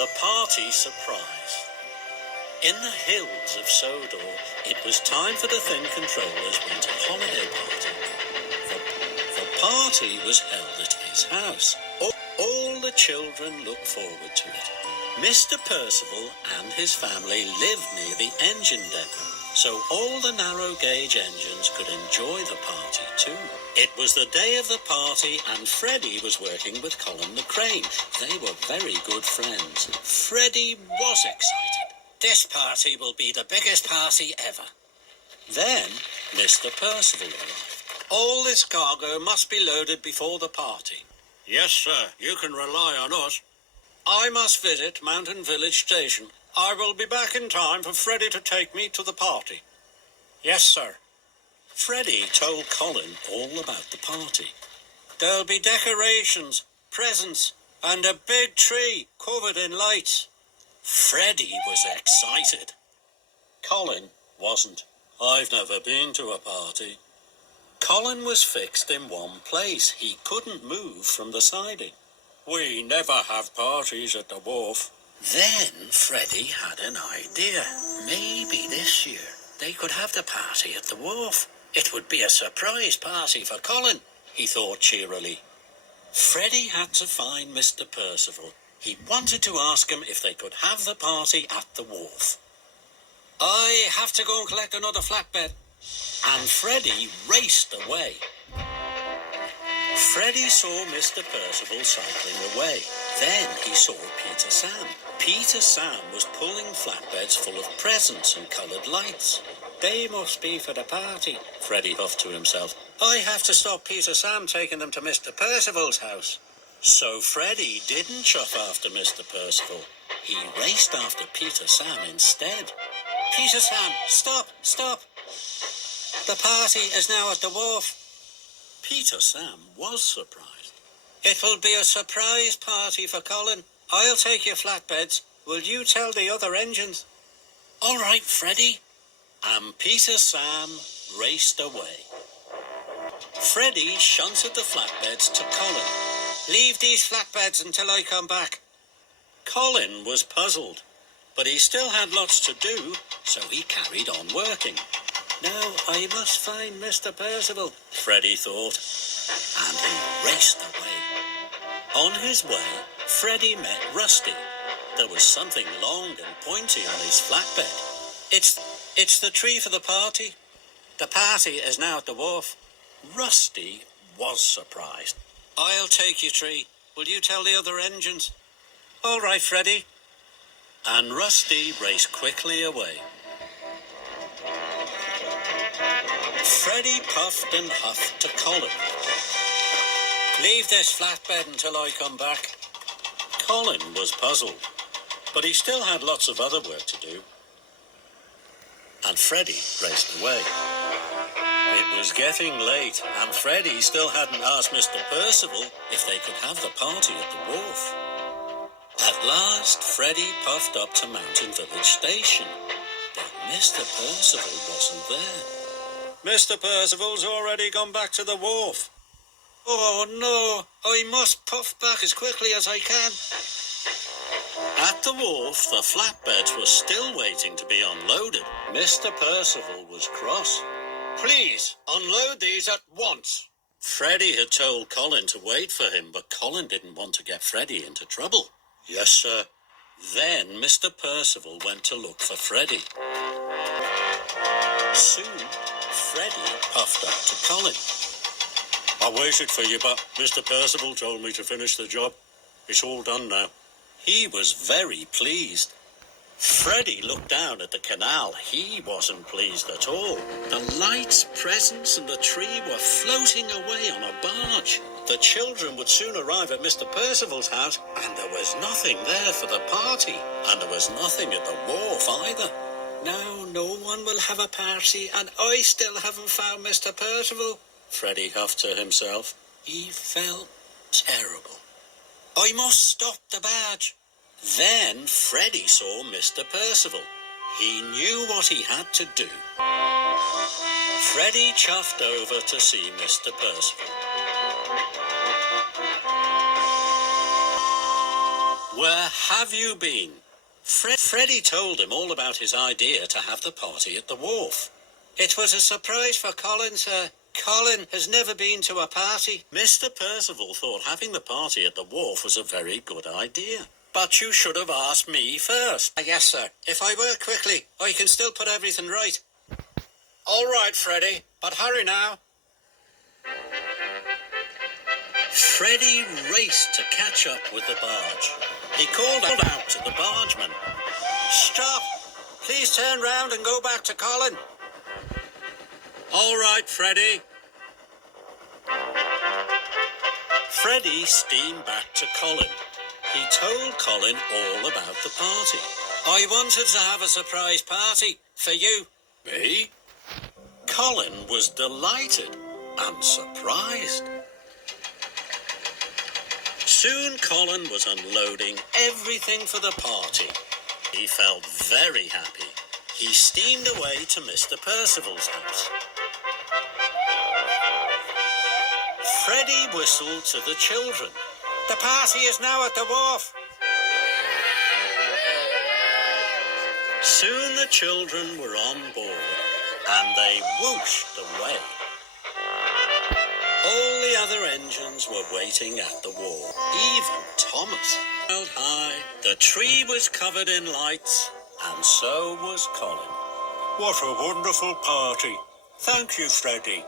The Party Surprise. In the hills of Sodor, it was time for the Thin Controller's winter holiday party. The party was held at his house. All the children looked forward to it. Mr. Percival and his family lived near the engine depot, so all the narrow-gauge engines could enjoy the party too. It was the day of the party, and Freddie was working with Colin the Crane. They were very good friends. Freddie was excited. This party will be the biggest party ever. Then Mr. Percival arrived. All this cargo must be loaded before the party. Yes, sir, you can rely on us. I must visit Mountain Village Station. I will be back in time for Freddie to take me to the party. Yes, sir. Freddie told Colin all about the party. There'll be decorations, presents, and a big tree covered in lights. Freddie was excited. Colin wasn't. I've never been to a party. Colin was fixed in one place. He couldn't move from the siding. We never have parties at the wharf. Then Freddie had an idea. Maybe this year they could have the party at the wharf. It would be a surprise party for Colin, he thought cheerily. Freddie had to find Mr. Percival. He wanted to ask him if they could have the party at the wharf. I have to go and collect another flatbed. And Freddie raced away. Freddie saw Mr. Percival cycling away. Then he saw Peter Sam. Peter Sam was pulling flatbeds full of presents and coloured lights. They must be for the party, Freddie huffed to himself. I have to stop Peter Sam taking them to Mr. Percival's house. So Freddie didn't chuff after Mr. Percival. He raced after Peter Sam instead. Peter Sam, stop, stop. The party is now at the wharf. Peter Sam was surprised. It will be a surprise party for Colin. I'll take your flatbeds. Will you tell the other engines? All right, Freddie. And Peter Sam raced away. Freddie shunted the flatbeds to Colin. Leave these flatbeds until I come back. Colin was puzzled, but he still had lots to do, so he carried on working. Now I must find Mr. Percival, Freddie thought, and he raced away. On his way, Freddie met Rusty. There was something long and pointy on his flatbed. It's the tree for the party. The party is now at the wharf. Rusty was surprised. I'll take your tree. Will you tell the other engines? All right, Freddie. And Rusty raced quickly away. Freddie puffed and huffed to Colin. Leave this flatbed until I come back. Colin was puzzled, but he still had lots of other work to do. And Freddie raced away. It was getting late, and Freddie still hadn't asked Mr. Percival if they could have the party at the wharf. At last, Freddie puffed up to Mountain Village Station, but Mr. Percival wasn't there. Mr. Percival's already gone back to the wharf. Oh no, I must puff back as quickly as I can. At the wharf, the flatbeds were still waiting to be unloaded. Mr. Percival was cross. Please, unload these at once. Freddie had told Colin to wait for him, but Colin didn't want to get Freddie into trouble. Yes, sir. Then Mr. Percival went to look for Freddie. Soon, Freddie puffed up to Colin. I waited for you, but Mr. Percival told me to finish the job. It's all done now. He was very pleased. Freddie looked down at the canal. He wasn't pleased at all. The lights, presents, and the tree were floating away on a barge. The children would soon arrive at Mr. Percival's house, and there was nothing there for the party. And there was nothing at the wharf either. Now no one will have a party, and I still haven't found Mr. Percival, Freddie huffed to himself. He felt terrible. I must stop the barge. Then Freddie saw Mr. Percival. He knew what he had to do. Freddie chuffed over to see Mr. Percival. Where have you been? Freddie told him all about his idea to have the party at the wharf. It was a surprise for Colin, sir. Colin has never been to a party. Mr. Percival thought having the party at the wharf was a very good idea. But you should have asked me first. Yes, sir. If I work quickly, I can still put everything right. All right, Freddie, but hurry now. Freddie raced to catch up with the barge. He called out to the bargeman. Stop! Please turn round and go back to Colin. All right, Freddie. Freddie steamed back to Colin. He told Colin all about the party. I wanted to have a surprise party for you. Me? Colin was delighted and surprised. Soon Colin was unloading everything for the party. He felt very happy. He steamed away to Mr. Percival's house. Freddie whistled to the children. The party is now at the wharf. Soon the children were on board, and they whooshed away. All the other engines were waiting at the wharf. Even Thomas held high. The tree was covered in lights, and so was Colin. What a wonderful party. Thank you, Freddie.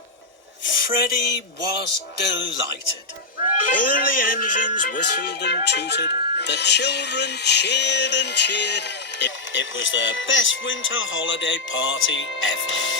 Freddie was delighted. All the engines whistled and tooted. The children cheered and cheered. It was their best winter holiday party ever.